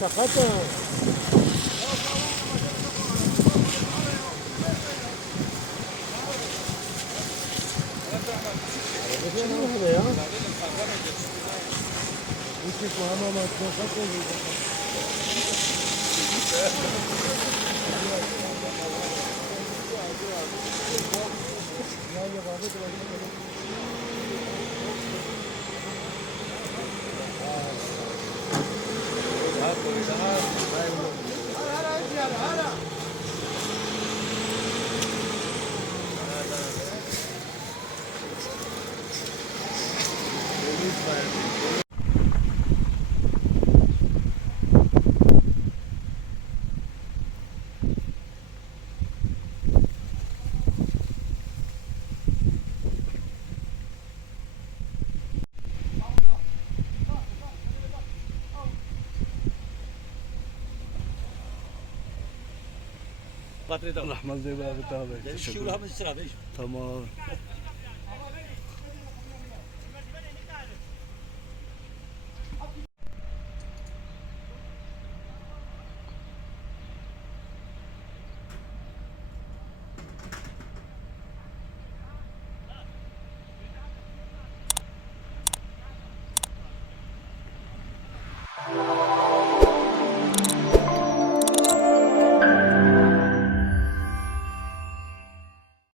سقطه شنو هذا يا؟ وش ماما ما تنقص Batırı da. Rahman Zeynep abi tabi. Şu lafı sıra be. Tamam.